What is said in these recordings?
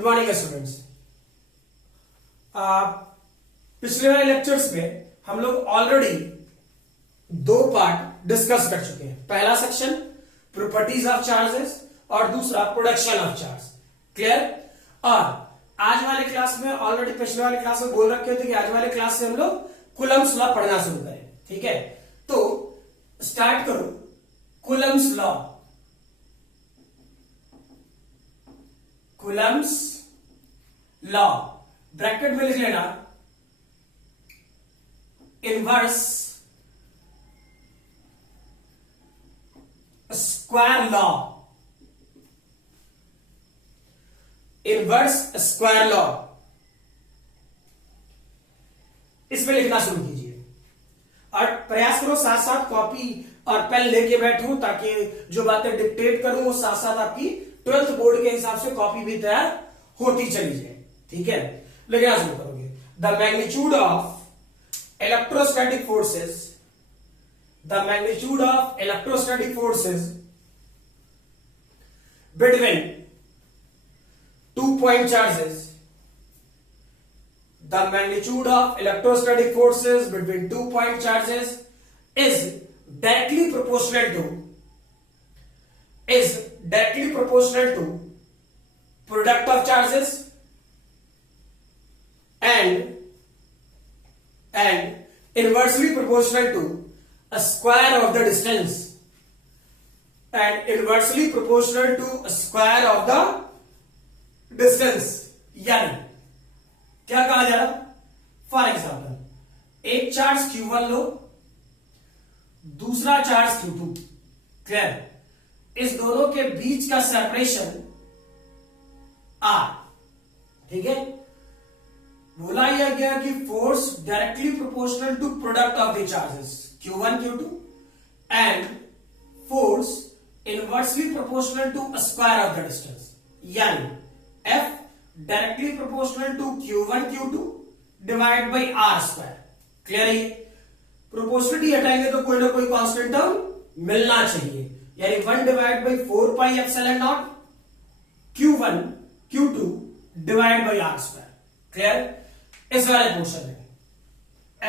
Good morning students. पिछले वाले lectures में हम लोग ऑलरेडी दो पार्ट डिस्कस कर चुके हैं। पहला सेक्शन प्रॉपर्टीज ऑफ चार्जेस और दूसरा प्रोडक्शन ऑफ चार्ज। क्लियर? और आज वाले क्लास में ऑलरेडी पिछले वाले क्लास में बोल रखे थे कि आज वाले क्लास से हम लोग कूलम्स लॉ पढ़ना शुरू करें। ठीक है, तो स्टार्ट करो Coulomb's law. Coulomb's law bracket में लिख लेना inverse square law. Inverse square law इसमें लिखना शुरू कीजिए और प्रयास करो साथ साथ कॉपी और पेन लेके बैठो ताकि जो बातें डिक्टेट करूं वो साथ साथ आपकी 12th बोर्ड के हिसाब से कॉपी भी तैयार होती चली जाए। ठीक है, लिखना शुरू करोगे। The magnitude of electrostatic forces, the magnitude of electrostatic forces between 2 point charges, the magnitude of electrostatic forces between 2 point charges is directly proportional to product of charges and inversely proportional to a square of the distance, and inversely proportional to a square of the distance। यानी क्या कहा जा रहा? For example एक charge Q1 लो, दूसरा charge Q2। Clear? इस दोनों के बीच का सेपरेशन R। ठीक है, बोला यह गया कि force directly proportional to product of the charges Q1 Q2 and force inversely proportional to square of the distance. यानी F directly proportional to Q1 Q2 divide by R square. Clear है? Proportionality हटाएंगे तो कोई ना कोई constant term मिलना चाहिए, यानी 1 divide by 4 pi epsilon naught Q1 Q2 divide by R square. Clear? इस वाले पोर्शन में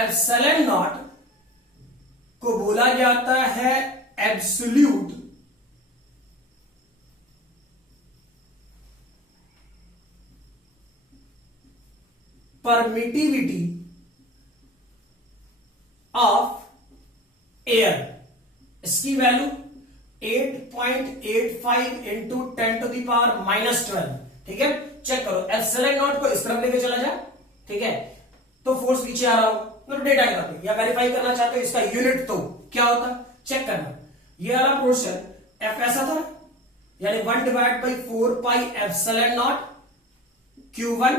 एप्सिलॉन नॉट को बोला जाता है एब्सोल्यूट परमिटिविटी ऑफ एयर। इसकी वैल्यू 8.85 इंटू 10⁻⁻12। ठीक है, चेक करो एप्सिलॉन नॉट को इस तरफ लेके चला जाए। ठीक है, तो फोर्स नीचे आ रहा हो तो डेटा पे या वेरीफाई करना चाहते हो इसका यूनिट तो क्या होता, चेक करना। ये वाला पोर्शन एफ ऐसा था, यानी 1 divide by 4 pi epsilon naught Q1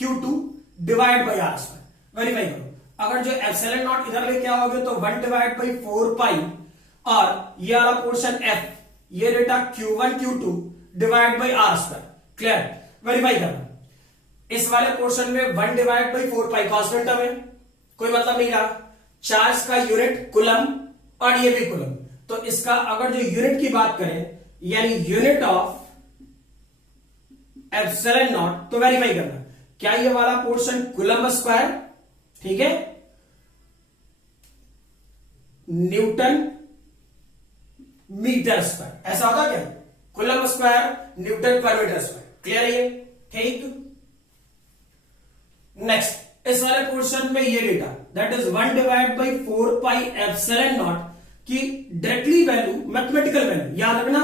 Q2 divide by R square. Verify करो, अगर जो एप्सिलॉन नॉट इधर लेके आओगे तो 1 डिवाइड बाई 4 पाई और ये वाला पोर्शन F, ये data Q1 Q2 divide by R square. Clear? Verify करना। इस वाले पोर्शन में 1 divide by 4 pi constant term है, कोई मतलब नहीं रहा। चार्ज का यूनिट कूलम और ये भी कूलम, तो इसका अगर जो यूनिट की बात करें यानी यूनिट ऑफ एप्सिलॉन नॉट, तो वेरीफाई करना क्या ये वाला पोर्शन कूलम स्क्वायर, ठीक है, न्यूटन मीटर स्क्वायर ऐसा होता क्या? कूलम स्क्वायर न्यूटन पर मीटर स्क्वायर। क्लियर है ये? ठीक। नेक्स्ट इस वाले पोर्शन में ये data that is 1 divide by 4 pi epsilon not की डायरेक्टली वैल्यू, मैथमेटिकल वैल्यू याद रखना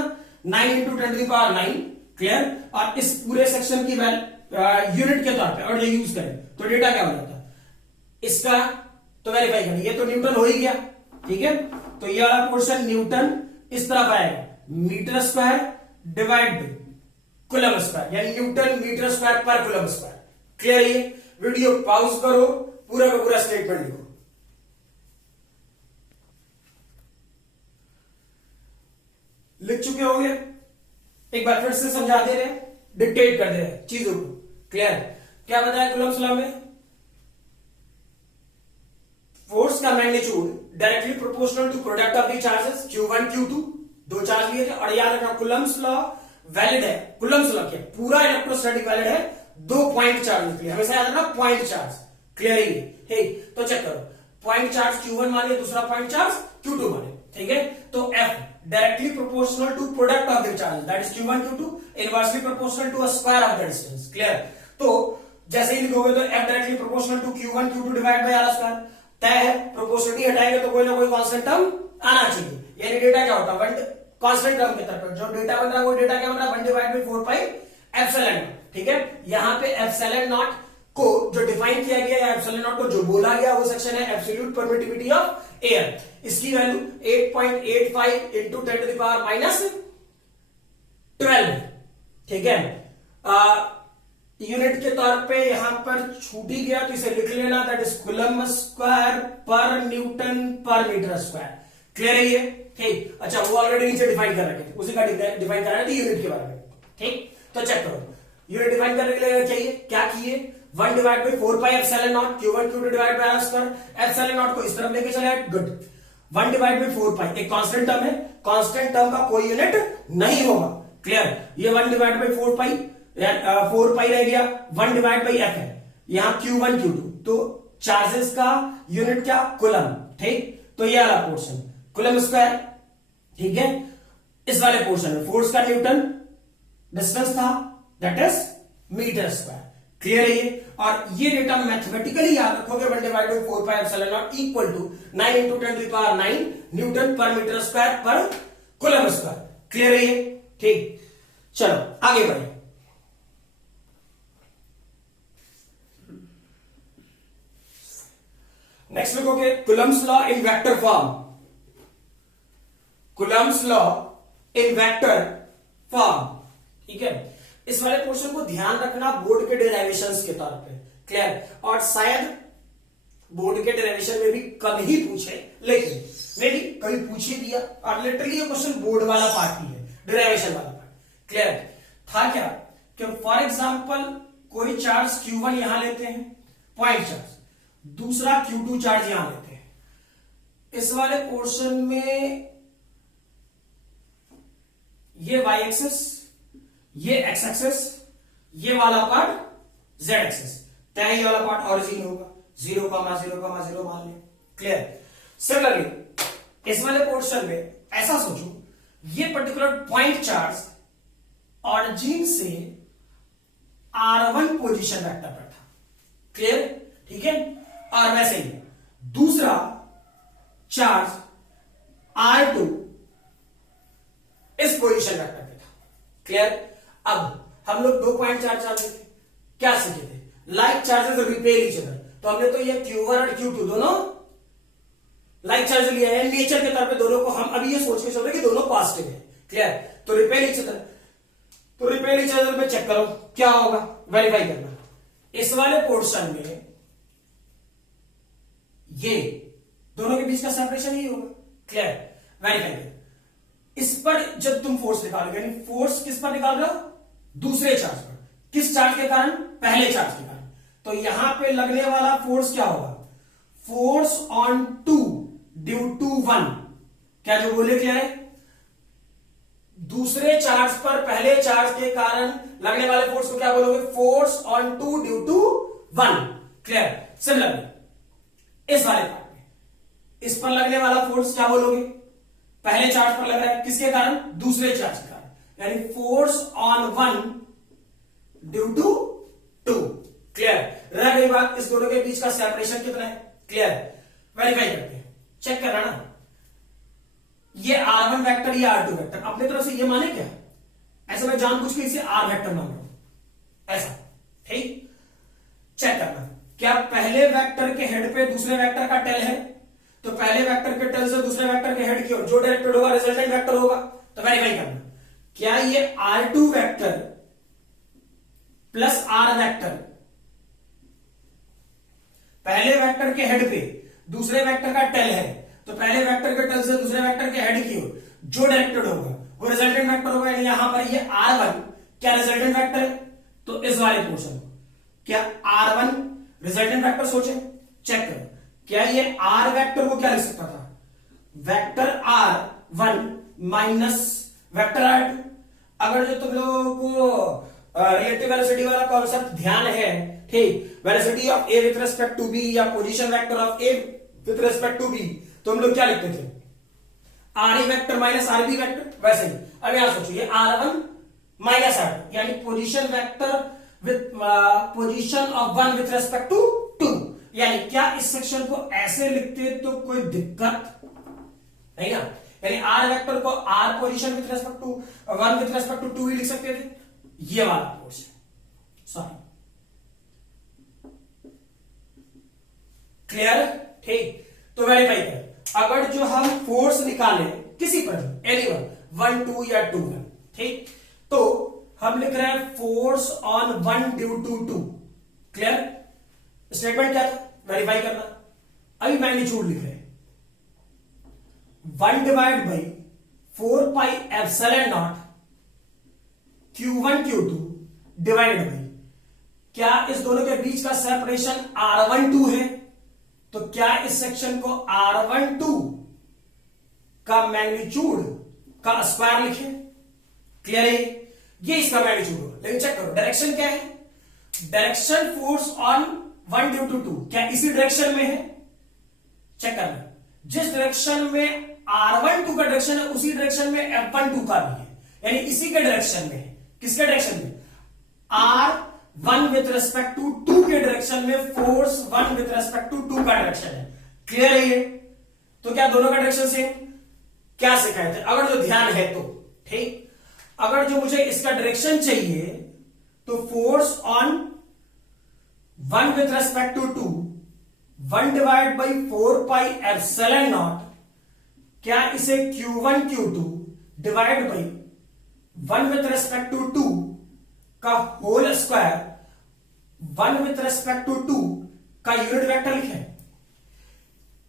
9 इंटू 10⁻⁹। क्लियर? और इस पूरे सेक्शन की वैल्यू यूनिट के तौर पे और ये यूज करें तो डेटा क्या हो जाता इसका, तो वेरीफाई करें। ये तो न्यूटन हो ही गया। ठीक है, तो ये वाला पोर्शन न्यूटन इस तरफ आएगा metre square divide by coulomb square, यानी न्यूटन मीटर स्क्वायर पर कूलम स्क्वायर। क्लियर? ये वीडियो पॉज करो, पूरा का पूरा स्टेटमेंट लिखो। लिख चुके होंगे, एक बार फिर से समझा दे रहे, डिक्टेट कर दे रहे चीजों को। क्लियर? क्या बताया कूलम्स लॉ में? फोर्स का magnitude directly proportional to product of the charges Q1 Q2, दो चार्ज लिए थे। और याद रखना कूलम्स लॉ वैलिड है, कूलम्ब्स लॉ क्या पूरा इलेक्ट्रोस्टैटिक वैलिड है, 2 पॉइंट चार्ज के लिए हमेशा याद रखना पॉइंट चार्ज। क्लियर है ये? तो चेक करो, पॉइंट चार्ज Q1 माने, दूसरा पॉइंट चार्ज Q2 माने, ठीक है। तो F directly proportional to product of the charge that is Q1 Q2 inversely proportional to a square of the distance. Clear? तो जैसे ही लिखोगे तो F directly proportional to Q1 Q2 divide by R square, तय है। Proportionality हटाएंगे तो कोई ना कोई कांस्टेंट टर्म आना चाहिए, यानी डेटा क्या होता है, कांस्टेंट टर्म की तरफ जो डेटा बन रहा है वो डेटा क्या बन रहा है, 1 divide by 4 pi epsilon not. ठीक है, यहां पे एप्सिलॉन नॉट को जो डिफाइन किया गया है, एप्सिलॉन नॉट को जो बोला गया वो सेक्शन है एब्सोल्यूट परमिटिविटी ऑफ एयर। इसकी value 8.85 into 10 to the power minus 12। ठीक है, यूनिट के तौर पे यहां पर छूट ही गया तो इसे लिख लेना, दैट इज कूलम स्क्वायर पर न्यूटन पर मीटर स्क्वायर। क्लियर है ये? ठीक, अच्छा वो ऑलरेडी नीचे डिफाइन कर रखे थे, उसी का डिफाइन कर रहे थे यूनिट के बारे में। ठीक, तो चेक करो, यूनिट डिफाइन करने के लिए चाहिए क्या किए, 1 divide by 4 pi epsilon naught Q1 Q2 divide by R square. Epsilon not को इस तरफ लेके चले, गुड। 1 डिवाइड बाई 4 पाई एक कांस्टेंट टर्म है, कांस्टेंट टर्म का कोई यूनिट नहीं होगा। क्लियर? ये 1 डिवाइड बाई 4 पाई 4 पाई रह गया, 1 डिवाइड बाई F है, यहां Q1 Q2, तो चार्जेस का यूनिट क्या, कूलम। ठीक, तो ये वाला पोर्शन कूलम स्क्वायर। ठीक है, इस वाले पोर्शन में फोर्स का न्यूटन, डिस्टेंस था that is metre square. Clear है ये? और ये डेटा मैथमेटिकली याद रखोगे, 1 divide by 4 pi epsilon naught equal to 9 into 10 to the power 9 newton पर मीटर स्क्वायर पर कूलम स्क्वायर। क्लियर है ये? ठीक, चलो आगे बढ़े। नेक्स्ट लिखोगे Coulomb's law in vector form. Coulomb's law in vector form. ठीक है, इस वाले पोर्शन को ध्यान रखना बोर्ड के डेरिवेशंस के तौर पे। क्लियर? और शायद बोर्ड के डेरिवेशन में भी कम ही पूछे, लेकिन मे भी कभी पूछ ही दिया, और लिटरली ये क्वेश्चन बोर्ड वाला पार्ट ही है, डेरिवेशन वाला पार्ट। क्लियर? था क्या कि फॉर एग्जांपल कोई चार्ज Q1 यहां लेते हैं, पॉइंट चार्ज, दूसरा Q2 चार्ज यहां लेते हैं। इस वाले पोर्शन में ये y एक्सेस, ये x एक्सेस, ये वाला पार्ट z एक्सेस, तय ये वाला पार्ट ऑरिजिन होगा, 0,0,0 मान लें। क्लियर? सिमिलरली इस वाले पोर्शन में ऐसा सोचो, ये पर्टिकुलर पॉइंट चार्ज ऑरिजिन से R1 पोजीशन वेक्टर पर था। क्लियर? ठीक है, और वैसे ही दूसरा चार्ज R2 इस पोजीशन वेक्टर पे था। क्लियर? अब हम लोग 2 पॉइंट चार्ज थे, क्या सीखे थे, like charges repel each other. तो हमने तो ये Q1 और Q2 दोनों लाइक चार्ज लिया है, नेचर के तौर पे दोनों को हम अभी ये सोच के चल रहे कि दोनों पॉजिटिव है। क्लियर? तो रिपेल ईच अदर, तो रिपेल ईच अदर में चेक करो क्या होगा, वेरीफाई करना। इस वाले पोर्शन में ये दोनों के बीच का सेपरेशन ही होगा। क्लियर? वेरीफाई कर। इस पर जब तुम फोर्स निकालोगे, यानी फोर्स किस पर निकाल रहे हो, दूसरे चार्ज पर। किस चार्ज के कारण, पहले चार्ज के कारण। तो यहां पे लगने वाला फोर्स क्या होगा, फोर्स ऑन 2 ड्यू टू 1। क्या जो बोले क्या है, दूसरे चार्ज पर पहले चार्ज के कारण लगने वाले फोर्स को क्या बोलोगे, force on 2 due to 1। Clear? Similarly इस वाले पार्ट में इस पर लगने वाला फोर्स क्या बोलोगे, पहले चार्ज पर लग रहा है, किसके कारण, दूसरे चार्ज के कारण, यानी force on 1 due to 2। Clear? रह गई बात इस दोनों के बीच का सेपरेशन कितना है। क्लियर? वेरीफाई करते हैं, चेक करना ना, ये R1 वेक्टर, ये R2 वेक्टर, अपने तरफ से ये माने क्या, ऐसा मैं जानबूझ के इसे R वेक्टर मान रहा हूं, ऐसा। ठीक, चेक करना, क्या पहले वेक्टर के हेड पे दूसरे वेक्टर का टेल है, तो पहले वेक्टर के टेल से दूसरे वेक्टर के हेड की ओर जो डायरेक्टेड होगा रिजल्टेंट वेक्टर होगा। तो वेरीफाई करना, क्या ये R2 vector plus R vector पहले वेक्टर के हेड पे दूसरे वेक्टर का टेल है, तो पहले वेक्टर के टेल से दूसरे वेक्टर के हेड की ओर जो डायरेक्टेड होगा वो रिजल्टेंट वेक्टर होगा। यानी यहां पर ये R1 क्या रिजल्टेंट वेक्टर है, तो इस वाले पोर्शन क्या R1 रिजल्टेंट वेक्टर सोचे, चेक करो, क्या ये R वेक्टर को क्या लिख सकता था, vector R1 minus vector R2, अगर जो तुम लोगों को रिलेटिव वेलोसिटी वाला कॉन्सेप्ट ध्यान है, ठीक, velocity of A with respect to B या position vector of A with respect to B, तो हम लोग क्या लिखते थे, R A vector minus R B vector. वैसे ही अब यहां सोचिए R1 माइनस R2 यानी position vector with position of one with respect to two, यानी क्या इस सेक्शन को ऐसे लिखते तो कोई दिक्कत नहीं ना, यानी आर वेक्टर को R position with respect to one with respect to two ही लिख सकते थे, ये वाला पोर्शन, सॉरी, क्लियर, ठीक। तो वेरीफाई करें, अगर जो हम फोर्स निकाले किसी पर एनीवन 1 2 या 2 1, ठीक, तो हम लिख रहे हैं force on 1 due to 2, clear. Statement क्या था, वेरीफाई करना। अभी मैग्नीट्यूड लिख रहे हैं 1 divide by 4 pi epsilon naught Q1 Q2 divide by, क्या इस दोनों के बीच का सेपरेशन R12 है, तो क्या इस सेक्शन को R12 का मैग्नीट्यूड का स्क्वायर लिखें, क्लियर है, ये इसका मैग्नीट्यूड होगा। लेकिन चेक करो डायरेक्शन क्या है, direction force on 1 due to 2 क्या इसी डायरेक्शन में है, चेक करना, जिस डायरेक्शन में R12 का डायरेक्शन है उसी डायरेक्शन में F12 का भी है, यानी इसी के डायरेक्शन में है, किसके डायरेक्शन में, R1 विथ रिस्पेक्ट टू 2 के डायरेक्शन में फोर्स 1 विथ रिस्पेक्ट टू 2 का डायरेक्शन है, क्लियर है ये। तो क्या दोनों का डायरेक्शन सेम, क्या सिखाए थे, अगर जो ध्यान है तो, ठीक। अगर जो मुझे इसका डायरेक्शन चाहिए तो force on 1 with respect to 2 1 divide by 4 pi epsilon naught, क्या इसे Q1 Q2 divide by 1 with respect to 2 का whole square 1 with respect to 2 का यूनिट वेक्टर लिखें,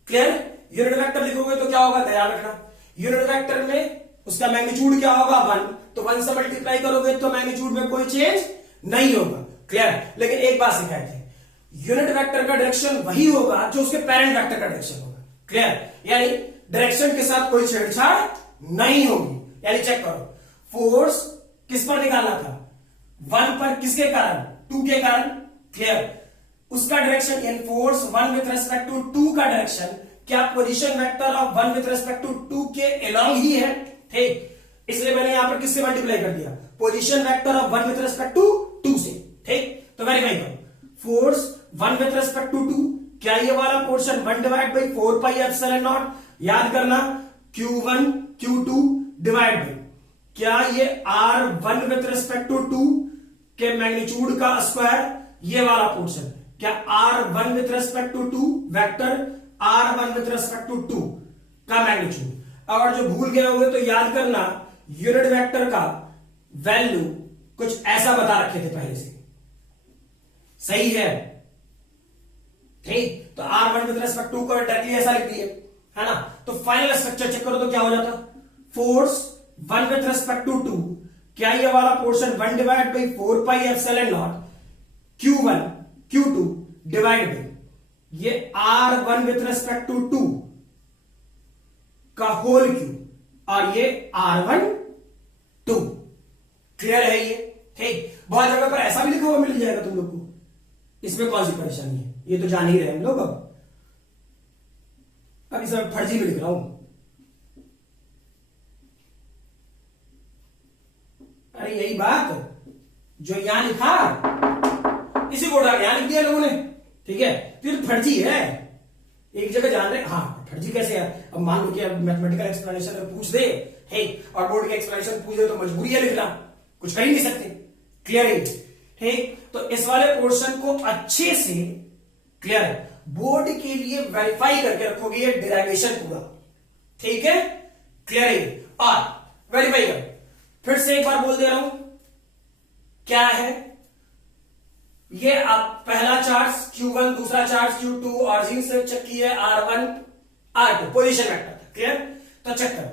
क्लियर। यूनिट वेक्टर लिखोगे तो क्या होगा, ध्यान रखना, यूनिट वेक्टर में उसका मैग्नीट्यूड क्या होगा 1, तो 1 से मल्टीप्लाई करोगे तो मैग्नीट्यूड में कोई चेंज नहीं होगा, क्लियर। लेकिन एक बात सिखाए थे, यूनिट वेक्टर का डायरेक्शन वही होगा जो उसके पेरेंट वेक्टर का डायरेक्शन होगा, क्लियर, यानी डायरेक्शन के साथ कोई छेड़छाड़ नहीं होगी। यानी चेक करो, फोर्स किस पर निकालना था, 1 पर, किसके कारण, 2 के कारण, क्लियर। उसका डायरेक्शन यानी फोर्स 1 विथ रेस्पेक्ट टू 2 का डायरेक्शन क्या position vector of 1 with respect to 2 के अलोंग ही है, ठीक, इसलिए मैंने यहां पर किससे मल्टीप्लाई कर दिया, position vector of 1 with respect to 2 से, ठीक। तो वेरीफाई करो, फोर्स 1 विथ रेस्पेक्ट टू 2, क्या ये वाला portion 1 divide by 4 pi epsilon not, याद करना Q1 Q2 डिवाइड बाई, क्या ये R1 विथ रेस्पेक्ट टू 2 के मैग्नीट्यूड का स्क्वायर, ये वाला पोर्शन, क्या R1 with respect to 2 vector R1 with respect to 2 का मैग्नीट्यूड। अगर जो भूल गए होंगे तो याद करना, यूनिट वेक्टर का वैल्यू कुछ ऐसा बता रखे थे पहले से, सही है, ठीक। तो R1 विथ रेस्पेक्ट टू को डायरेक्टली ऐसा लिख दिए, है ना। तो फाइनल स्ट्रक्चर चेक करो तो क्या हो जाता, फोर्स 1 विथ रेस्पेक्ट टू 2, क्या ये वाला portion 1 divide by 4 pi epsilon naught Q1 Q2 divide by ये R1 विथ रेस्पेक्ट टू 2 का होल क्यूब और ये R12, क्लियर है ये, ठीक। बहुत जगह पर ऐसा भी लिखा हुआ मिल जाएगा तुम लोग को, इसमें कौन सी परेशानी है, ये तो जान ही रहे हम लोग। अब इसे फर्जी में लिख रहा हूं, अरे यही बात जो यहां लिखा इसी को यहां लिख दिया लोगों ने, ठीक है। तो ये तो फर्जी है, एक जगह जान रहे, हाँ फर्जी कैसे है, अब मान लो कि अब मैथमेटिकल एक्सप्लेनेशन पूछ दे, है, और बोर्ड के एक्सप्लेनेशन पूछ दे तो मजबूरी है लिखना, कुछ कर ही नहीं सकते, क्लियर है, ठीक। तो इस वाले पोर्शन को अच्छे से, क्लियर है, बोर्ड के लिए वेरीफाई करके रखोगे ये डेरिवेशन पूरा, ठीक है, क्लियर है। और वेरीफाई करो, फिर से एक बार बोल दे रहा हूं, क्या है ये, आप पहला चार्ज Q1, दूसरा चार्ज Q2, ऑरिजिन से चेक किए R1 R2 position vector, clear. तो चेक करो,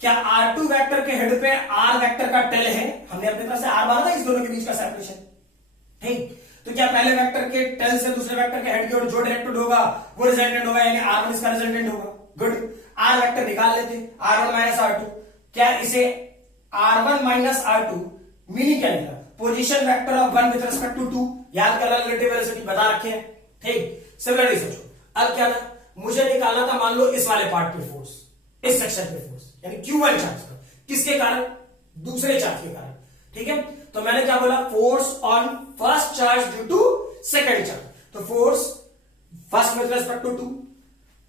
क्या R2 वेक्टर के हेड पे R वेक्टर का टेल है, हमने अपनी तरफ से R माना था इस दोनों के बीच का सेपरेशन, ठीक। तो क्या पहले वेक्टर के टेल से दूसरे वेक्टर के हेड की ओर जो डायरेक्टेड होगा वो रिजल्टेंट होगा, यानी R1 इसका रिजल्टेंट होगा, गुड। R वेक्टर निकाल लेते, R1 माइनस R2, क्या इसे R1 माइनस R2 मीनिंग क्या निकला, position vector of one with respect to two, याद कर लो रिलेटिव वेलोसिटी बता रखे हैं, ठीक। सिमिलरली सोचो, अब क्या था, मुझे निकालना था मान लो इस वाले पार्ट पे फोर्स, इस सेक्शन पे फोर्स, यानी Q1 चार्ज पर, किसके कारण, दूसरे चार्ज के कारण, ठीक है। तो मैंने क्या बोला, force on first charge due to second charge, तो force first with respect to 2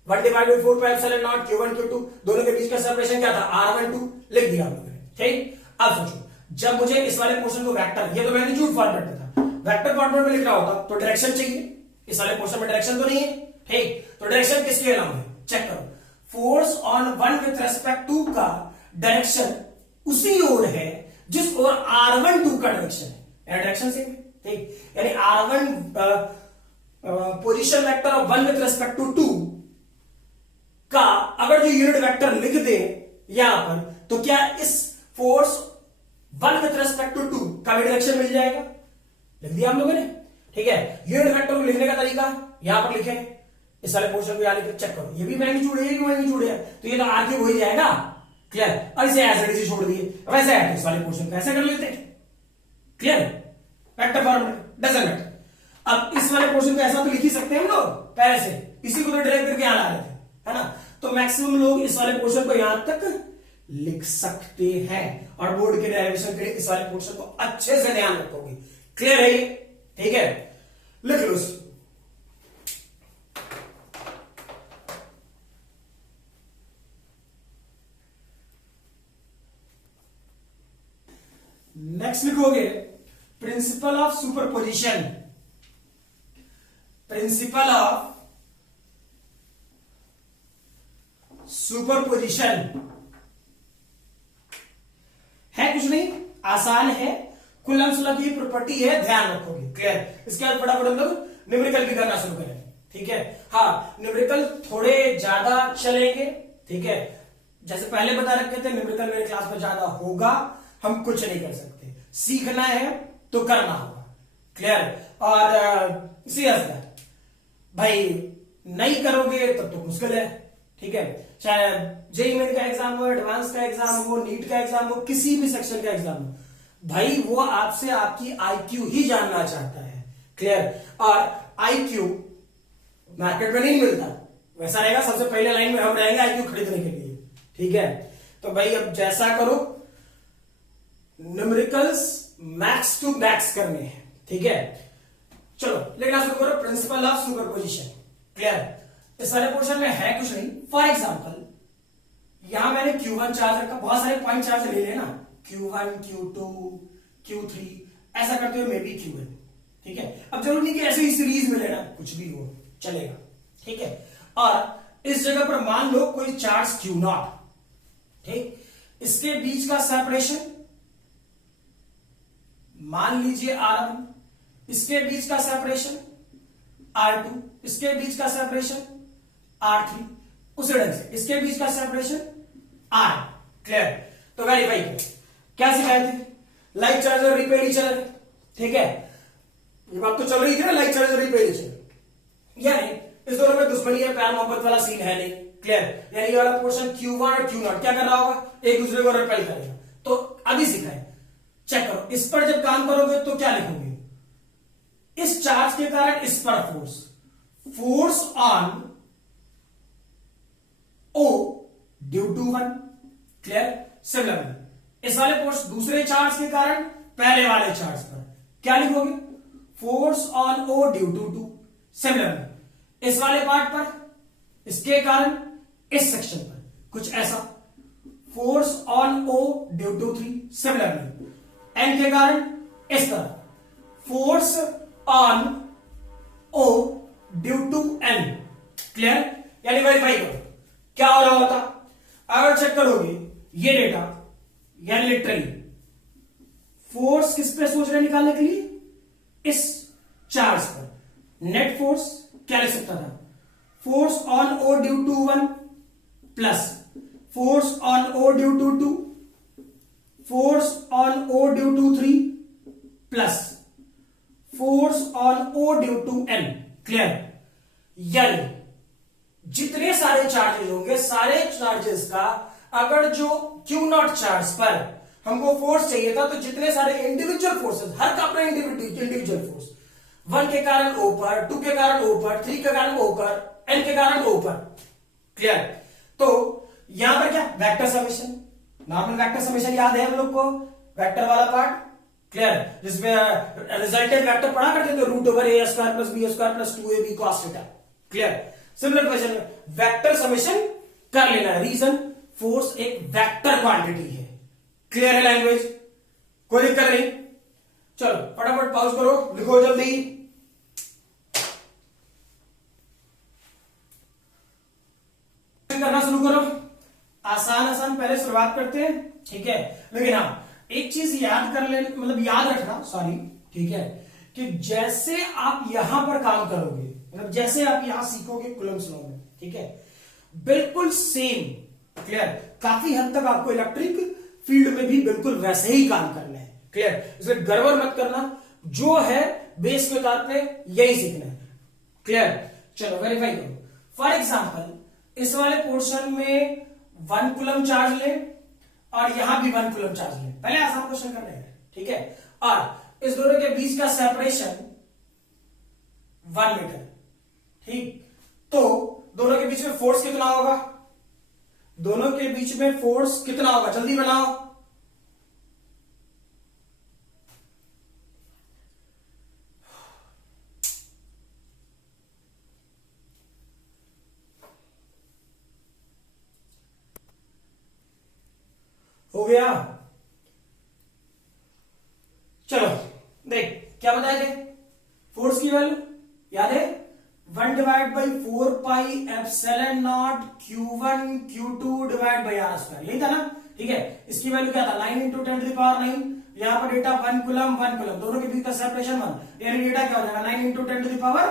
1 divide by 4 pi epsilon naught Q1 Q2, दोनों के बीच का सेपरेशन क्या था, R12 लिख दिया हम लोगों ने, ठीक। अब सोचो, जब मुझे इस वाले पोर्शन को वेक्टर, ये तो मैग्नीट्यूड फॉर्मेट में था, वेक्टर फॉर्मेट में लिख रहा होता तो डायरेक्शन चाहिए, इस वाले पोर्शन में डायरेक्शन तो नहीं है, ठीक। तो डायरेक्शन किसके अलावा है, चेक करो, force on one with respect to का डायरेक्शन उसी ओर है जिस ओर R12 का डायरेक्शन है, डायरेक्शन सेम, ठीक। यानी R1 position vector of one with respect to 2 का अगर जो यूनिट वेक्टर लिख दे यहां पर, तो क्या इस force one with respect to 2 का भी डायरेक्शन मिल जाएगा, लिख दिया हम लोगों ने, ठीक है। यूनिट वेक्टर को लिखने का तरीका यहां पर लिखे, इस वाले पोर्शन को यहां लिखे, चेक करो, ये भी मैग्नीट्यूड है, ये भी मैग्नीट्यूड है, तो ये तो आर क्यूब हो ही जाएगा, क्लियर। और इसे ऐसे इसे छोड़ दिए, वैसे है इस वाले पोर्शन को ऐसे कर लेते, clear, vector format doesn't matter. अब इस वाले पोर्शन को ऐसा तो लिख ही सकते हैं हम लोग पहले से, इसी को तो डायरेक्ट करके यहां ला रहे थे, है ना। तो मैक्सिमम लोग इस वाले पोर्शन को यहां तक लिख सकते हैं, और बोर्ड के डेरिवेशन के लिए इस वाले पोर्शन को अच्छे से ध्यान रखोगे, क्लियर है ये, ठीक है, लिख लो। नेक्स्ट लिखोगे principle of superposition, principle of superposition है कुछ नहीं, आसान है, कुलम्स लॉ की प्रॉपर्टी है, ध्यान रखोगे, क्लियर। इसके बाद फटाफट हम लोग न्यूमेरिकल भी करना शुरू करेंगे, ठीक है। हाँ, न्यूमेरिकल थोड़े ज्यादा चलेंगे, ठीक है, जैसे पहले बता रखे थे, न्यूमेरिकल मेरे क्लास में ज्यादा होगा, हम कुछ नहीं कर सकते, सीखना है तो करना होगा, क्लियर। और सीरियस भाई नहीं करोगे तब तो मुश्किल है, ठीक है। चाहे जेईई मेन का एग्जाम हो, एडवांस का एग्जाम हो, नीट का एग्जाम हो, किसी भी सेक्शन का एग्जाम हो, भाई वो आपसे आपकी आईक्यू ही जानना चाहता है, क्लियर। और आईक्यू मार्केट में नहीं मिलता, वैसा रहेगा सबसे पहले लाइन में हम रहेंगे आईक्यू खरीदने के लिए, ठीक है। तो भाई अब जैसा करो, न्यूमेरिकल्स मैक्स टू मैक्स करने हैं, ठीक है। चलो लिखना शुरू करो, प्रिंसिपल ऑफ सुपरपोजिशन, क्लियर। इस सारे पोर्शन में है कुछ नहीं, फॉर एग्जाम्पल यहां मैंने Q1 चार्ज रखा, बहुत सारे पॉइंट चार्ज ले लेना, Q1 Q2 Q3 ऐसा करते हुए मे बी Q1, ठीक है। अब जरूरी नहीं कि ऐसे ही सीरीज में लेना, कुछ भी हो चलेगा, ठीक है। और इस जगह पर मान लो कोई चार्ज Q0, ठीक, इसके बीच का सेपरेशन मान लीजिए R1, इसके बीच का सेपरेशन R2, इसके बीच का सेपरेशन R3, उसी ढंग से इसके बीच का सेपरेशन R, क्लियर। तो वेरीफाई करें, क्या सिखाए थे, लाइक चार्ज और रिपेल ईच अदर, ठीक है, ये बात तो चल रही थी ना, लाइक चार्ज और रिपेल ईच अदर, यानी इस दोनों में दुश्मनी है, प्यार मोहब्बत वाला सीन है नहीं, क्लियर। यानी ये वाला पोर्शन Q1 और Q0 क्या कर रहा होगा, एक दूसरे को रिपेल करेगा। तो अभी सिखाए, चेक करो, इस पर जब काम करोगे तो क्या लिखोगे, इस चार्ज के कारण इस पर force, force on O due to 1, clear. Similarly इस वाले फोर्स दूसरे चार्ज के कारण पहले वाले चार्ज पर क्या लिखोगे, force on O due to 2, similarly इस वाले पार्ट पर इसके कारण इस सेक्शन पर कुछ ऐसा, force on O due to 3, similarly N के कारण इस तरह, force on O due to N, clear. यानी वेरीफाई करो क्या हो रहा होता, अगर चेक करोगे ये डेटा, यानी लिटरली फोर्स किस पे सोच रहे निकालने के लिए, इस चार्ज पर, नेट फोर्स क्या लिख सकता था, force on O due to 1 plus force on O due to 2, force on O due to 3 plus force on O due to N, clear. यानी जितने सारे चार्जेस होंगे, सारे चार्जेस का अगर जो Q0 चार्ज पर हमको फोर्स चाहिए था, तो जितने सारे इंडिविजुअल फोर्सेस, हर का अपना इंडिविजुअल फोर्स, 1 के कारण O पर, 2 के कारण O पर, 3 के कारण O पर, N के कारण O पर। क्लियर? तो यहां पर क्या, vector summation, normal vector summation याद है हम लोग को, वेक्टर वाला पार्ट। क्लियर? जिसमें रिजल्टेंट वेक्टर पढ़ा करते थे, root over A square plus B square plus 2ab cos theta. Clear? Similar question में वेक्टर समेशन कर लेना है। रीजन, फोर्स एक वेक्टर क्वांटिटी है। क्लियर है लैंग्वेज? कोई दिक्कत नहीं? चलो फटाफट पॉज करो, लिखो जल्दी। करना शुरू करो। आसान आसान पहले शुरुआत करते हैं, ठीक है? लेकिन हाँ, एक चीज याद कर ले, मतलब याद रखना, सॉरी, ठीक है, कि जैसे आप यहां पर काम करोगे, मतलब जैसे आप यहां सीखोगे कुलम्ब्स लॉ में, ठीक है, बिल्कुल सेम। क्लियर? काफी हद तक आपको इलेक्ट्रिक फील्ड में भी बिल्कुल वैसे ही काम करना है। क्लियर? इसलिए गड़बड़ मत करना, जो है बेस के तौर पे यही सीखना है। क्लियर? चलो वेरीफाई करो। फॉर एग्जाम्पल, इस वाले पोर्शन में 1 कूलम चार्ज ले और यहां भी 1 कूलम चार्ज ले। पहले आसान क्वेश्चन कर रहे हैं, ठीक है? और इस दोनों के बीच का सेपरेशन 1 मीटर, ठीक? तो दोनों के बीच में फोर्स कितना होगा? दोनों के बीच में फोर्स कितना होगा? जल्दी बनाओ। हो गया? चलो देख, क्या बताए थे फोर्स की वैल्यू, याद है? 1 divide by 4 pi epsilon naught Q1 Q2 divide by R square, यही था ना? ठीक है, इसकी वैल्यू क्या था? 9 इंटू 10 टू द पावर 9। यहां पर डेटा 1 कूलम 1 कूलम, दोनों के बीच का सेपरेशन 1, यानी डेटा क्या हो जाएगा? 9 into 10 to the power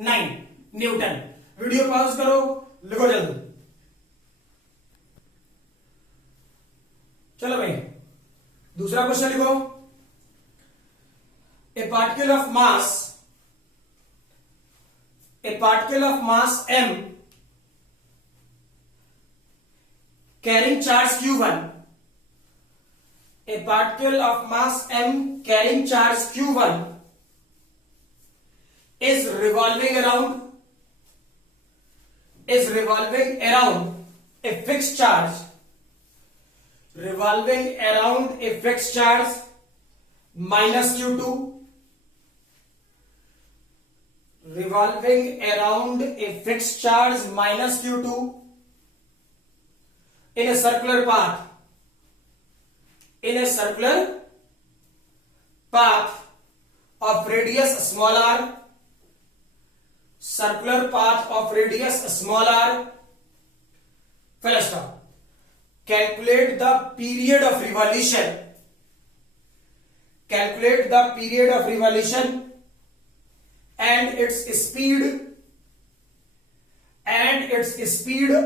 9 newton. Video pause करो, लिखो जल्दी। चलो भाई, दूसरा क्वेश्चन लिखो। A particle of mass m carrying charge q1, a particle of mass m carrying charge q1 is revolving around a fixed charge, minus q2, revolving around a fixed charge minus q2 in a circular path of radius small r, full stop. Calculate the period of revolution and its speed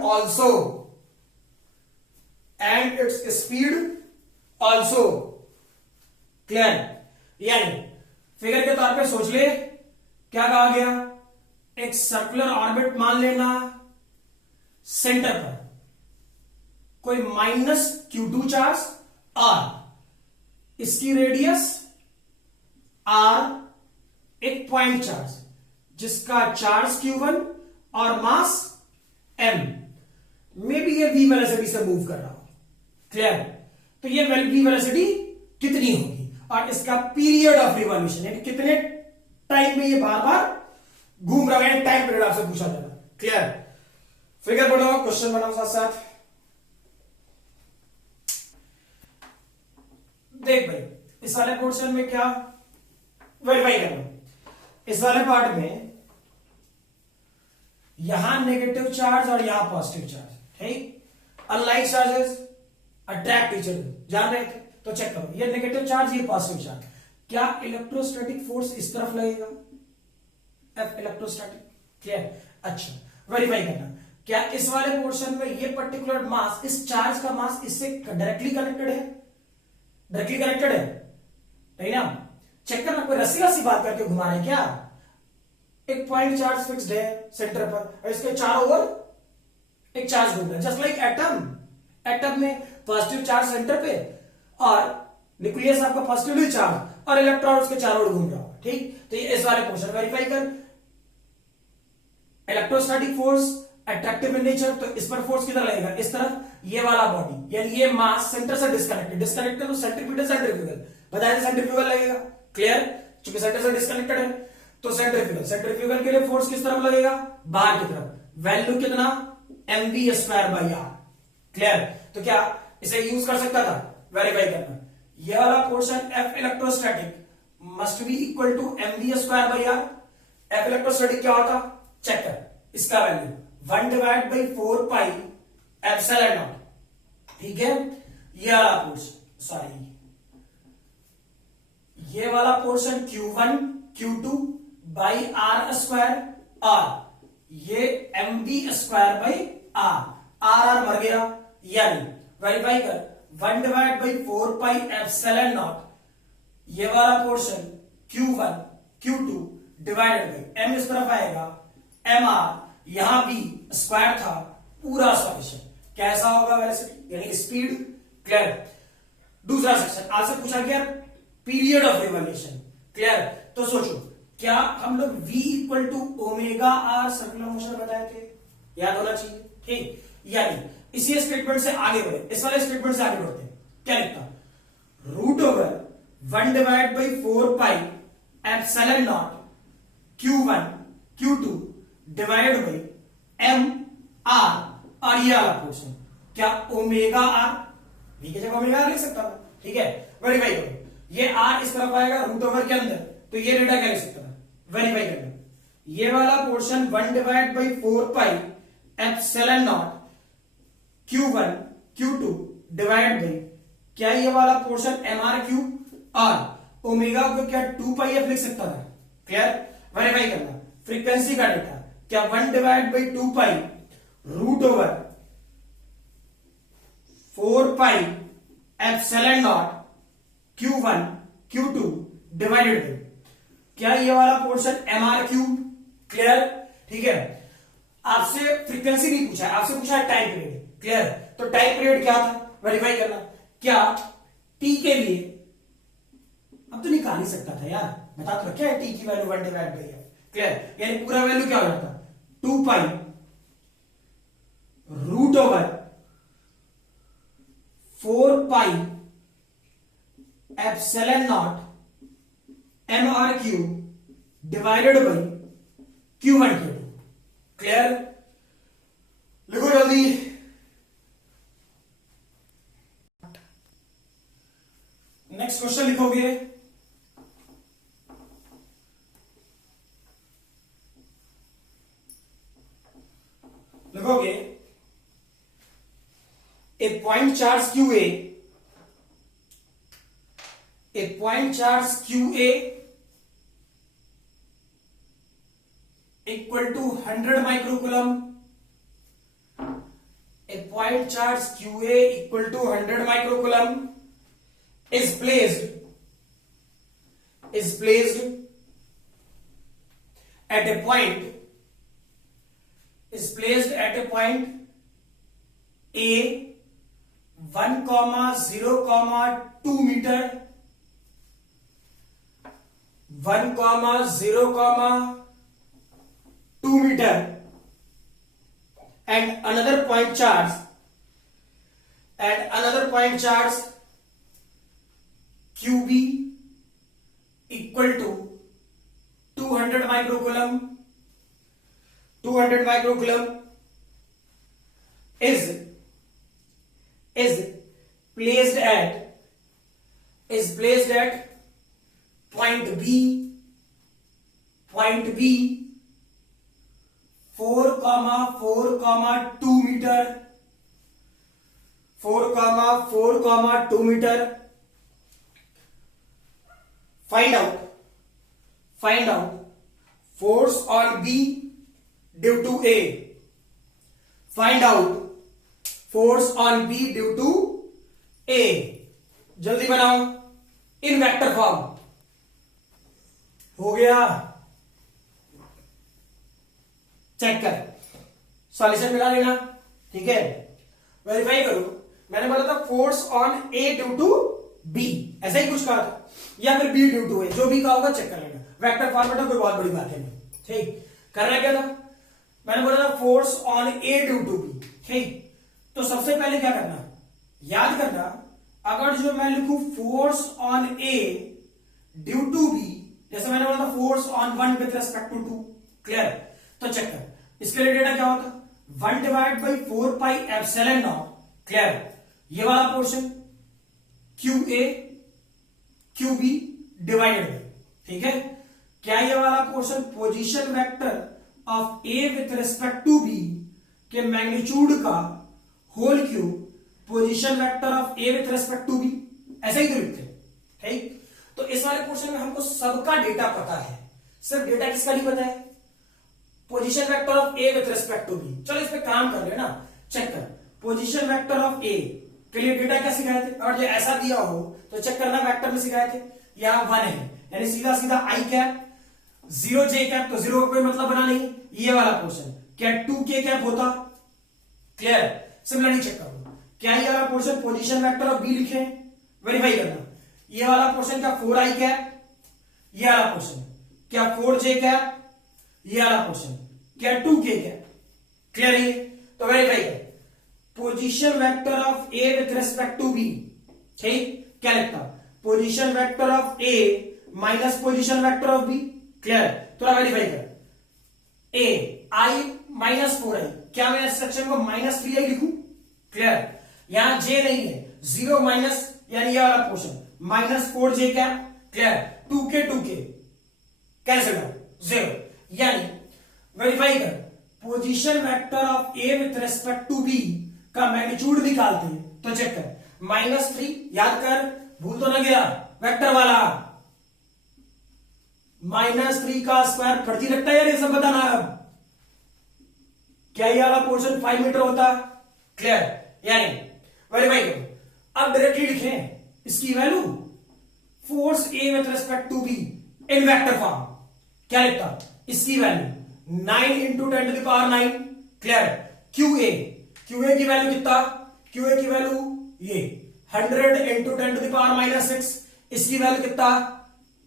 also. Clear? यानी figure के तौर पे सोच ले, क्या कहा गया? एक सर्कुलर ऑर्बिट मान लेना, सेंटर पर कोई माइनस Q2 चार्ज और इसकी रेडियस R, एक पॉइंट चार्ज जिसका चार्ज Q1 और मास m, में भी ये v वेलोसिटी से मूव कर रहा हो। क्लियर? तो ये v वेलोसिटी कितनी होगी और इसका पीरियड ऑफ रिवॉल्यूशन, यानी कितने टाइम में ये बार बार घूम रहा है, टाइम पीरियड आपसे पूछा जाएगा। क्लियर? फिगर बनाओ, क्वेश्चन बनाओ साथ साथ। देख भाई, इस वाले पोर्शन में क्या वेरीफाई करना, इस वाले पार्ट में यहां नेगेटिव चार्ज और यहां पॉजिटिव चार्ज, ठीक? Unlike charges attract each other, जान रहे थे? तो चेक करो, ये नेगेटिव चार्ज, ये पॉजिटिव चार्ज, क्या इलेक्ट्रोस्टैटिक फोर्स इस तरफ लगेगा? F electrostatic. क्लियर? अच्छा, वेरीफाई करना, क्या इस वाले पोर्शन में ये पर्टिकुलर मास, इस चार्ज का मास इससे डायरेक्टली कनेक्टेड है? डायरेक्टली कनेक्टेड है, नहीं ना? चेक करना, कोई रस्सी रस्सी बात करके घुमा रहे क्या? एक पॉइंट चार्ज फिक्स्ड है सेंटर पर और इसके चारों ओर एक चार्ज घूम रहा है, जस्ट लाइक एटम। एटम में पॉजिटिव चार्ज सेंटर पे और न्यूक्लियस आपका पॉजिटिवली चार्ज और इलेक्ट्रॉन उसके चारों ओर घूम रहा हो, ठीक। तो ये इस वाले क्वेश्चन वेरीफाई कर। Electrostatic force attractive in nature, तो इस पर फोर्स किधर लगेगा, इस तरफ, ये वाला बॉडी यानी ये मास सेंटर से डिस्कनेक्टेड तो सेंट्रीफ्यूगल बताया सेंट्रीफ्यूगल लगेगा, क्लियर। चूंकि सेंटर से डिस्कनेक्टेड है तो सेंट्रीफ्यूगल के लिए फोर्स किस तरफ लगेगा, बाहर की तरफ। वैल्यू कितना, mv²/r, क्लियर। तो क्या इसे यूज कर सकता था, वेरीफाई करना। ये वाला portion F electrostatic must be equal to mv²/r। F electrostatic क्या होता, चेक कर, इसका वैल्यू 1/4πε0, ठीक है। ये वाला पोर्शन, सॉरी ये वाला पोर्शन Q1 Q2/r² और ये mv²/r, r मर गया, यानी वेरीफाई कर 1/4πε0, ये वाला portion Q1 Q2 divided by m इस तरफ आएगा mr, यहां भी स्क्वायर था, पूरा सॉल्यूशन कैसा होगा, वेलोसिटी यानी स्पीड, क्लियर। दूसरा सेक्शन आपसे पूछा गया पीरियड ऑफ रिवॉल्यूशन, क्लियर। तो सोचो क्या हम लोग v = ω/r सर्कुलर मोशन बताए थे, याद होना चाहिए, ठीक। यानी इसी स्टेटमेंट से आगे बढ़े, इस वाले स्टेटमेंट से आगे बढ़ते हैं, क्या लिखता, √1/4πε0 Q1 Q2 divide by m r, और ये वाला पोर्शन क्या ω/r, v की जगह ω लिख सकता था, ठीक है। वेरीफाई करो, ये r इस तरफ आएगा √ओवर के अंदर, तो ये डेटा क्या लिख सकता था, वेरीफाई करना। ये वाला portion 1/4πε0 Q1 Q2 divide by क्या ये वाला पोर्शन mr3 और ओमेगा को क्या 2πf लिख सकता था, क्लियर। वेरीफाई करना, फ्रीक्वेंसी का डेटा क्या 1/2π √4πε0 Q1 Q2 डिवाइडेड बाई क्या ये वाला पोर्शन mr3, क्लियर, ठीक है। आपसे फ्रीक्वेंसी नहीं पूछा है, आपसे पूछा है टाइम पीरियड, क्लियर। तो टाइम पीरियड क्या था, वेरीफाई करना, क्या t के लिए, अब तो निकाल ही सकता था यार, बता तो क्या है t की वैल्यू 1/f, क्लियर। यानी पूरा वैल्यू क्या हो जाता, 2π √4πε0 mr3 divided by Q1 Q2, clear. लिखो जल्दी, नेक्स्ट क्वेश्चन लिखोगे, a point charge QA, a point charge QA equal to 100 microcoulomb, a point charge QA equal to 100 microcoulomb is placed at a point A 1,0,2 meter, 1,0,2 meter, and another point charge QB equal to 200 microcoulomb, 200 microcoulomb is placed at point B 4,4,2 meter, 4,4,2 meter. Find out force on B due to A. Find out force on B due to A. जल्दी बनाओ, इन vector form. हो गया, check कर, solution मिला लेना, ठीक है। Verify करो, मैंने बोला था force on A due to B, ऐसा ही कुछ कहा था, या फिर बी ड्यू टू ए, जो भी कहा होगा चेक कर लेना, वेक्टर फॉर्मेट है, कोई बहुत बड़ी बात है नहीं। ठीक, करना क्या था, मैंने बोला था force on A due to B. ठीक, तो सबसे पहले क्या करना, याद करना, अगर जो मैं लिखूं force on A due to B, जैसे मैंने बोला था force on one with respect to two, clear, तो चेक कर, इसके लिए डेटा क्या होता, 1 divide by 4 pi epsilon naught, clear, ये वाला portion Q A Q B divided by, ठीक है, क्या ये वाला portion position vector of A with respect to B के मैग्नीट्यूड का whole cube position vector of A with respect to B, ऐसा ही तो लिखते हैं। ठीक, तो इस वाले पोर्शन में हमको सबका डेटा पता है, सिर्फ डेटा किसका नहीं पता है, position vector of A with respect to B. चलो इस पे काम कर लेना, चेक कर, पोजीशन वेक्टर ऑफ ए के लिए डेटा क्या सिखाए थे, और जो ऐसा दिया हो तो चेक करना वेक्टर में सिखाए थे, यहां 1 है, यानी सीधा सीधा आई कैप 0 जे कैप, तो 0 का कोई मतलब बना नहीं, ये वाला पोर्शन क्या 2 के कैप होता, क्लियर, सिमिलरली चेक करो, क्या ये वाला portion position vector of B लिखे, वेरीफाई करना, ये वाला पोर्शन क्या 4 आई कैप, ये वाला पोर्शन क्या 4 जे कैप, ये वाला पोर्शन क्या 2 के कैप, क्लियर है, तो वेरीफाई कर, position vector of A with respect to B, ठीक, क्या लिखता, position vector of A minus position vector of B, clear, थोड़ा वेरीफाई कर, ए आई माइनस 4 आई, क्या मैं इस सेक्शन को माइनस 3 आई लिखूं, क्लियर, यहां जे नहीं है, 0 माइनस, यानी ये वाला पोर्शन माइनस 4 जे क्या, क्लियर, 2 के कैंसिल हो 0, यानी वेरीफाई कर, position vector of A with respect to B का मैग्नीट्यूड निकालते हैं, तो चेक कर, -3, याद कर, भूल तो ना गया, वेक्टर वाला -3 का स्क्वायर फर्जी लगता है यार, ये सब बताना, अब क्या ये वाला पोर्शन 5 मीटर होता, क्लियर, यानी वेरीफाई करो, अब डायरेक्टली लिखें इसकी value, force A with respect to B in vector form, क्या लिखता, इसकी value 9 into 10 to the power 9, clear, QA की वैल्यू कितना, क्यूए की वैल्यू ये 100 इंटू 10 टू द पावर -6, इसकी वैल्यू कितना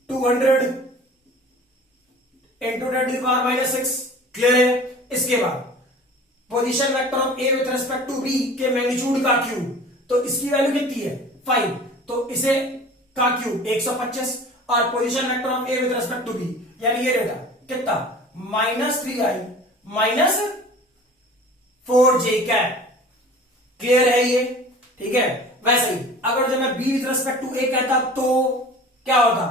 200 into 10 to the power -6, clear है, इसके बाद position vector of A with respect to B के मैग्नीट्यूड का क्यूब, तो इसकी वैल्यू कितनी है 5, तो इसे का क्यूब 125, और position vector of A with respect to B, यानी ये डेटा कितना -3i minus 4j cap, clear है ये, ठीक है, वैसे ही अगर जब मैं बी विथ रेस्पेक्ट टू ए कहता तो क्या होता,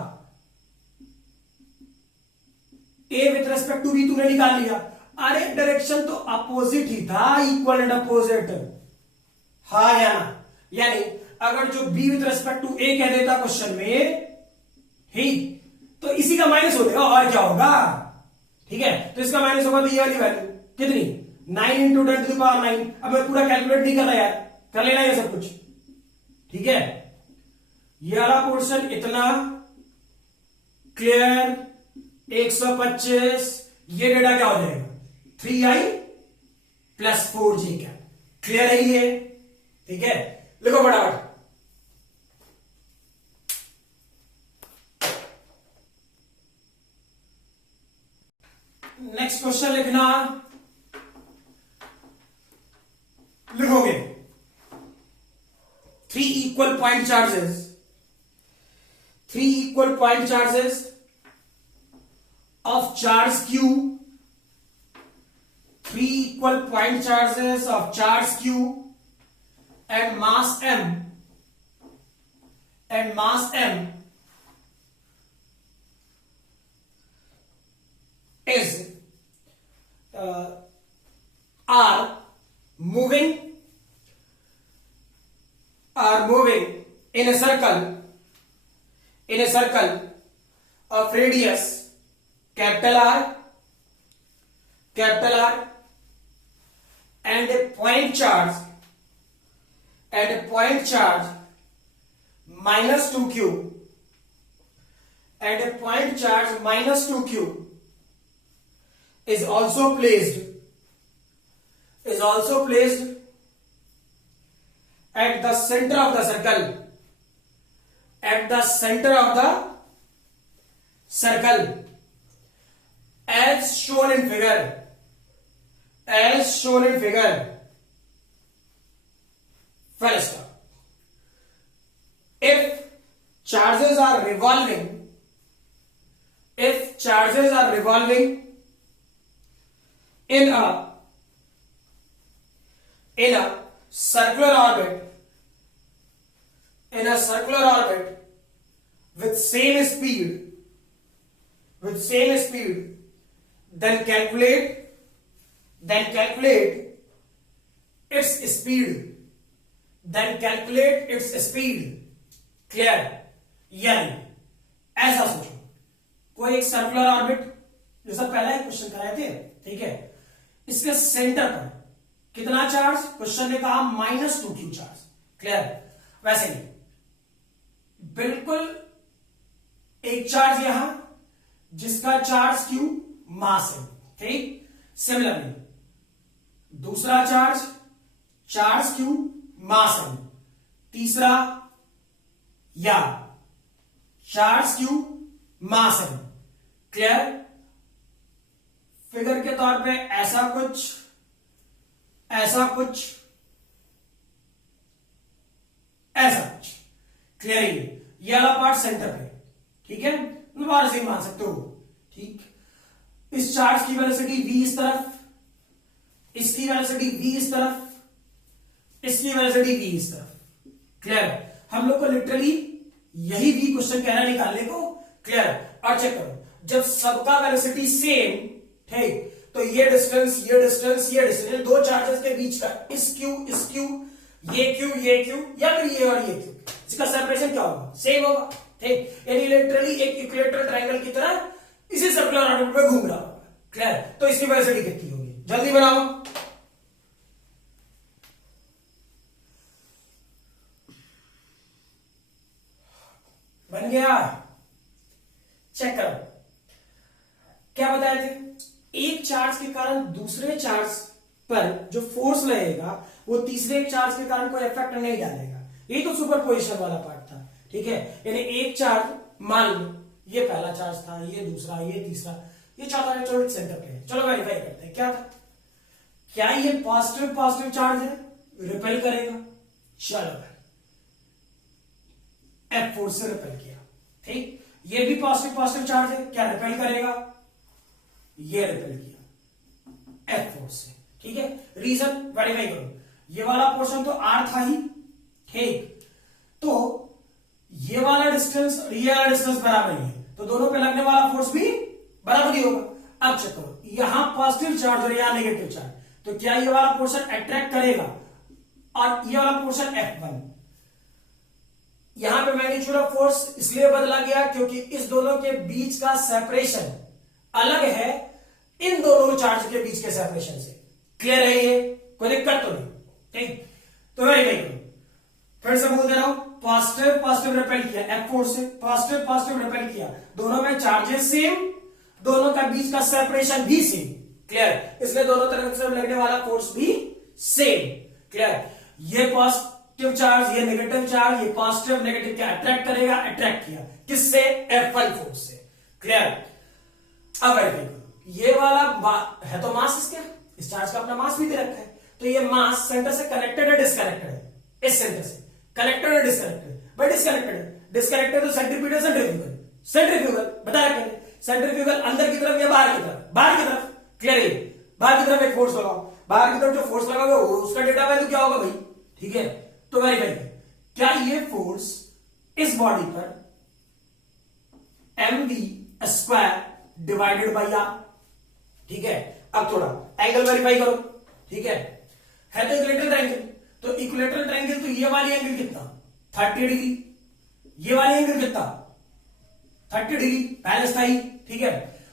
ए विथ रेस्पेक्ट टू बी तूने निकाल लिया, अरे डायरेक्शन तो अपोजिट ही था, इक्वल एंड अपोजिट, हाँ या ना, यानी अगर जो बी विथ रेस्पेक्ट टू ए कह देता क्वेश्चन में ही, तो इसी का माइनस हो जाएगा, और क्या होगा, ठीक है, तो इसका माइनस होगा, तो ये वाली वैल्यू कितनी 9 इंटू 10 टू द पावर 9, अब मैं पूरा कैलकुलेट नहीं कर रहा यार, कर लेना ये सब कुछ, ठीक है, ये वाला पोर्शन इतना, क्लियर, 125, ये डेटा क्या हो जाएगा 3i प्लस 4j क्या, क्लियर है ये, ठीक है, लिखो फटाफट, नेक्स्ट क्वेश्चन लिखना, लिखोगे 3 equal point charges of charge q, 3 equal point charges of charge q and mass m is are moving in a circle of radius capital R and a point charge minus 2q and a point charge minus 2q is also placed at the center of the circle at the center of the circle as shown in figure. First, if charges are revolving in a circular orbit with same speed, then calculate its speed. Clear? यानी ऐसा सोचो, कोई एक circular orbit, जैसा पहला एक question कराए थे, ठीक है, इसके सेंटर पर कितना चार्ज, क्वेश्चन ने कहा -2q चार्ज. क्लियर? वैसे ही बिल्कुल एक चार्ज यहां जिसका चार्ज q मास है, ठीक. सिमिलरली दूसरा चार्ज q मास है. तीसरा या चार्ज q मास है. क्लियर? फिगर के तौर पे ऐसा कुछ क्लियर? ये वाला पार्ट सेंटर पे, ठीक है, दोबारा से मान सकते हो, ठीक. इस चार्ज की वेलोसिटी v इस तरफ, इसकी वेलोसिटी v इस तरफ, इसकी वेलोसिटी v इस तरफ. क्लियर? हम लोग को लिटरली यही v क्वेश्चन कह रहा है निकालने को. क्लियर? और चेक करो, जब सबका वेलोसिटी सेम, ठीक, तो ये डिस्टेंस दो चार्जेस के बीच का इस q, ये q, या फिर ये और ये q, इसका सेपरेशन क्या होगा? सेम होगा, ठीक. यानी लिटरली एक इक्विलेटरल ट्रायंगल की तरह इसी सर्कुलर ऑर्बिट पे घूम रहा होगा. क्लियर? तो इसकी वेलोसिटी कितनी होगी? जल्दी बनाओ. बन गया? चेक करो, क्या बताए थे? एक चार्ज के कारण दूसरे चार्ज पर जो फोर्स लगेगा वो तीसरे चार्ज के कारण कोई इफेक्ट नहीं डालेगा. ये तो सुपरपोजिशन वाला पार्ट था, ठीक है. यानी एक चार्ज, मान लो ये पहला चार्ज था, ये दूसरा, ये तीसरा, ये चौथा इलेक्ट्रॉनिक सेंटर पे है. चलो वेरीफाई करते हैं क्या था. क्या ये पॉजिटिव चार्ज है? रिपेल करेगा. चलो F4 से रिपेल किया, ठीक. ये भी पॉजिटिव चार्ज है, क्या रिपेल करेगा? ये रिपेल किया F4 से, ठीक है. रीजन वेरीफाई करो, ये वाला पोर्शन तो R था ही, ठीक, तो ये वाला डिस्टेंस और ये वाला डिस्टेंस बराबर ही है, तो दोनों पे लगने वाला फोर्स भी बराबर ही होगा. अब चेक करो, यहां पॉजिटिव चार्ज और यहां नेगेटिव चार्ज, तो क्या ये वाला पोर्शन अट्रैक्ट करेगा? और ये वाला पोर्शन F1, यहां पे मैग्नीट्यूड ऑफ फोर्स इसलिए बदला गया क्योंकि इस दोनों के बीच का सेपरेशन अलग है इन दोनों चार्ज के बीच के सेपरेशन से. क्लियर है? ये कोई दिक्कत तो नहीं, ठीक. तो वेरीफाई करो, फिर से बोल दे रहा हूं, पॉजिटिव रिपेल किया F4 से, पॉजिटिव रिपेल किया, दोनों में चार्जेस सेम, दोनों का बीच का सेपरेशन भी सेम. क्लियर? इसलिए दोनों तरफ से लगने वाला फोर्स भी सेम. क्लियर? ये पॉजिटिव चार्ज, ये नेगेटिव चार्ज, ये पॉजिटिव नेगेटिव क्या अट्रैक्ट करेगा? अट्रैक्ट किया किससे? F1 फोर्स से. क्लियर? अब वेरीफाई करो, ये वाला है तो मास, इसका इस चार्ज का अपना मास भी दे रखा है, तो ये मास सेंटर से कनेक्टेड है डिस्कनेक्टेड है? इस सेंटर से कनेक्टेड है डिस्कनेक्टेड? भाई डिस्कनेक्टेड तो सेंट्रीफ्यूगल बता रखे हैं. सेंट्रीफ्यूगल अंदर की तरफ या बाहर की तरफ? बाहर की तरफ. क्लियर है? बाहर की तरफ एक फोर्स लगाओ, बाहर की तरफ जो फोर्स लगाओगे उसका डेटा वैल्यू क्या होगा भाई? ठीक है, तो वेरीफाई करें, क्या ये फोर्स इस बॉडी पर mv² डिवाइडेड बाई आर. ठीक है, अब थोड़ा एंगल वेरीफाई करो. ठीक है तो इक्विलेटरल ट्रायंगल, तो इक्विलेटरल ट्रायंगल, तो ये वाली एंगल कितना? 30 डिग्री. ये वाली एंगल कितना? 30 डिग्री बैलेंस था ही. ठीक है,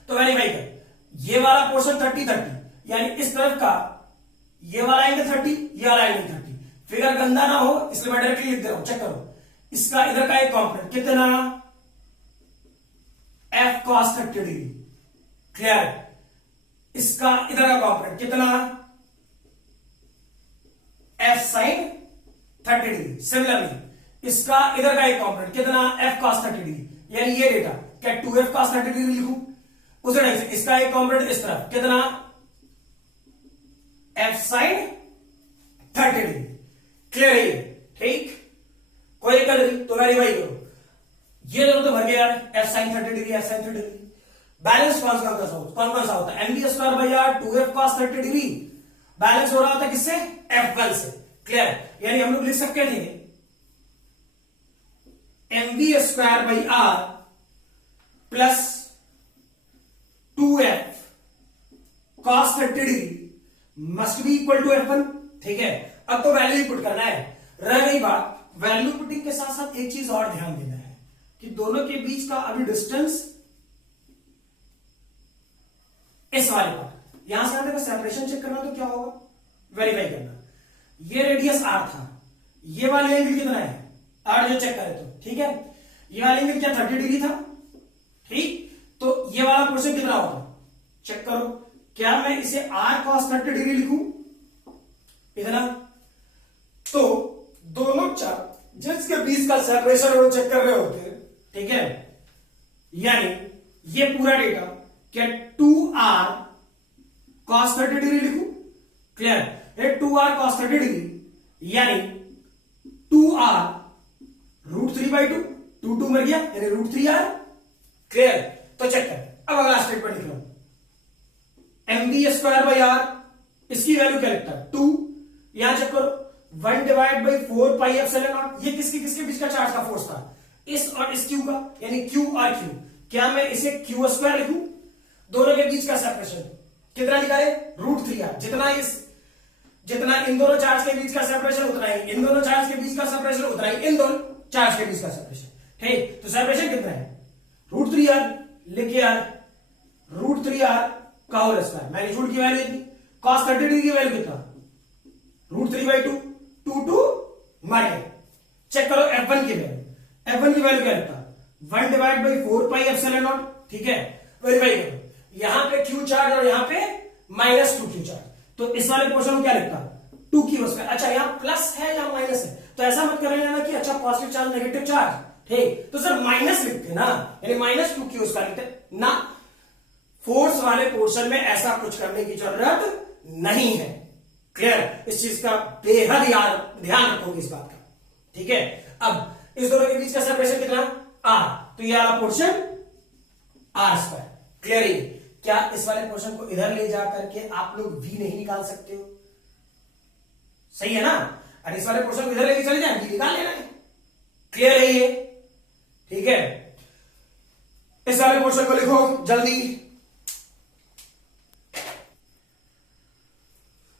तो वेरीफाई कर, ये वाला पोर्शन 30-30, यानी इस तरफ का ये वाला एंगल 30, ये वाला एंगल 30. फिगर गंदा ना हो इसलिए मैं डायरेक्टली लिख दे रहा हूं. चेक करो, इसका इधर का एक कॉम्पोनेंट कितना? F cos 30 degree. क्लियर? इसका इधर का कॉम्पोनेंट कितना? F sin 30 degree. सिमिलरली इसका इधर का एक कॉम्पोनेंट कितना f cos 30 डिग्री, यानी ये डेटा क्या 2f cos 30 डिग्री लिखूं। उस ढंग से इसका एक कॉम्पोनेंट इस तरफ कितना f sin 30 डिग्री। क्लियर है ये, ठीक, कोई दिक्कत नहीं तो वेरीफाई करो। ये दोनों तो भर गया यार, f sin 30 degree f sin 30 degree. Balance कौन सा होता है mv square by R 2f cos 30 degree. Balance हो रहा होता है किससे, f1 से। क्लियर, यानी हम लोग लिख सकते थे mv square by R plus 2f cos 30 degree must be equal to f1। ठीक है, अब तो वैल्यू ही पुट करना है। रह गई बात, वैल्यू पुटिंग के साथ साथ एक चीज और ध्यान देना है कि दोनों के बीच का अभी डिस्टेंस इस वाले पर, यहां से आने का सेपरेशन चेक करना तो क्या होगा, वेरीफाई करना। ये रेडियस r था, ये वाले एंगल कितना है r जो चेक करे तो, ठीक है, ये वाला एंगल क्या 30 डिग्री था, ठीक, तो ये वाला पोर्शन कितना होगा चेक करो। क्या मैं इसे r cos 30 डिग्री लिखूं इतना, तो दोनों चार्ज जिसके बीच का सेपरेशन वो चेक कर रहे होते हैं, ठीक है, यानी ये पूरा डेटा क्या 2r cos 30 डिग्री लिखूं। क्लियर, ये 2r cos 30 डिग्री यानी 2r √3/2, 2 मर गया यानी √3r। क्लियर, तो चेक कर, अब अगला स्टेटमेंट लिख लो, mv स्क्वायर बाई आर, इसकी वैल्यू क्या लिखता है 2, यहां चेक करो 1/4 पाई एप्सिलॉन नॉट। ये किसके बीच का चार्ज का फोर्स था, इस और इस क्यू का, यानी क्यू और क्यू। क्या मैं इसे क्यू स्क्वायर लिखूं, दोनों के बीच का सेपरेशन कितना लिखा है √3r, जितना इन दोनों चार्ज के बीच का सेपरेशन उतना ही इन दोनों चार्ज के बीच का सेपरेशन उतना ही इन दोनों चार्ज के बीच का सेपरेशन। ठीक, तो सेपरेशन कितना है √3r, लिखिए यार √3r का होल स्क्वायर, मैग्नीट्यूड की वैल्यू इतनी, cos 30 डिग्री की वैल्यू कितना √3/2, 2 मर गया। चेक करो f1 की वैल्यू क्या लगता 1/4 पाई एप्सिलॉन नॉट। ठीक है, वेरीफाई करो, यहां पे q चार्ज और यहां पे -2q चार्ज, तो इस वाले पोर्शन में क्या लिखता 2q स्क्वायर। अच्छा, यहां प्लस है या माइनस है, तो ऐसा मत कर लेना कि अच्छा पॉजिटिव चार्ज नेगेटिव चार्ज, ठीक, तो सर माइनस लिखते ना, यानी -2q स्क्वायर लिखते ना। फोर्स वाले पोर्शन में ऐसा कुछ करने की जरूरत नहीं है। क्लियर, इस चीज का बेहद ध्यान रखोगे इस बात का। ठीक है, अब इस दोनों के बीच का सेपरेशन कितना r, तो ये वाला पोर्शन r स्क्वायर। क्लियर है, क्या इस वाले पोर्शन को इधर ले जा करके आप लोग v नहीं निकाल सकते हो, सही है ना, और इस वाले पोर्शन को इधर लेके चले जाए v निकाल लेना है। क्लियर है ये, ठीक है, इस वाले पोर्शन को लिखो जल्दी,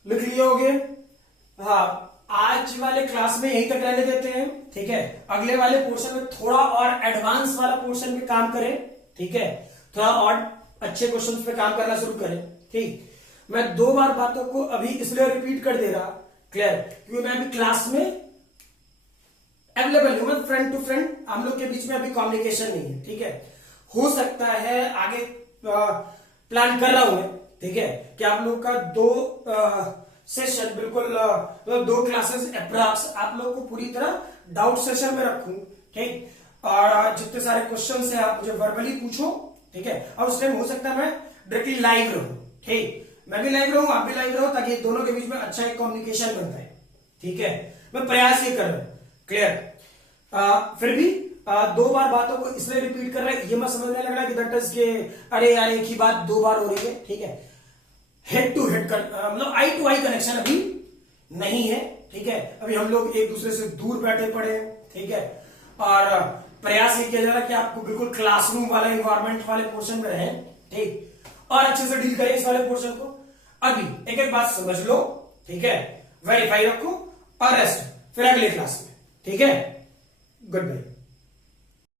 लिख लिए होगे। हाँ, आज वाले क्लास में यहीं तक रहने देते हैं। ठीक है, अगले वाले पोर्शन में थोड़ा और एडवांस वाला पोर्शन पे काम करें। ठीक है, थोड़ा और अच्छे क्वेश्चंस पे काम करना शुरू करें। ठीक, मैं 2 बार बातों को अभी इसलिए रिपीट कर दे रहा, क्लियर, क्योंकि मैं अभी क्लास में अवेलेबल हूं, फ्रेंड टू फ्रेंड, हम लोग के बीच में अभी कम्युनिकेशन नहीं है। ठीक है, हो सकता है आगे प्लान कर रहा हूं मैं, ठीक है, कि आप लोग का 2 सेशन बिल्कुल 2 क्लासेस अप्रॉक्स आप लोग को पूरी तरह डाउट सेशन में रखूं। ठीक, और जितने सारे क्वेश्चन है आप मुझे वर्बली पूछो। ठीक है, और उस टाइम हो सकता है मैं डायरेक्टली लाइव रहूं। ठीक, मैं भी लाइव रहूं, आप भी लाइव रहो, ताकि दोनों के बीच में अच्छा एक कम्युनिकेशन बनता है। ठीक है, मैं प्रयास ये कर रहा हूं। क्लियर, फिर भी 2 बार बातों को इसलिए रिपीट कर रहा है, ये मत समझने लग रहा है कि दैट इज के अरे यार एक ही बात 2 बार हो रही है। ठीक है, हेड टू हेड मतलब आई टू आई कनेक्शन अभी नहीं है। ठीक है, अभी हम लोग एक दूसरे से दूर बैठे पड़े हैं। ठीक है, और प्रयास ये किया जा रहा है कि आपको बिल्कुल क्लासरूम वाला एनवायरमेंट वाले पोर्शन में रहे। ठीक, और अच्छे से डील करें इस वाले पोर्शन को। अभी एक एक बात समझ लो, ठीक है, वेरीफाई रखो और रेस्ट, फिर अगले क्लास में। ठीक है, गुड बाय।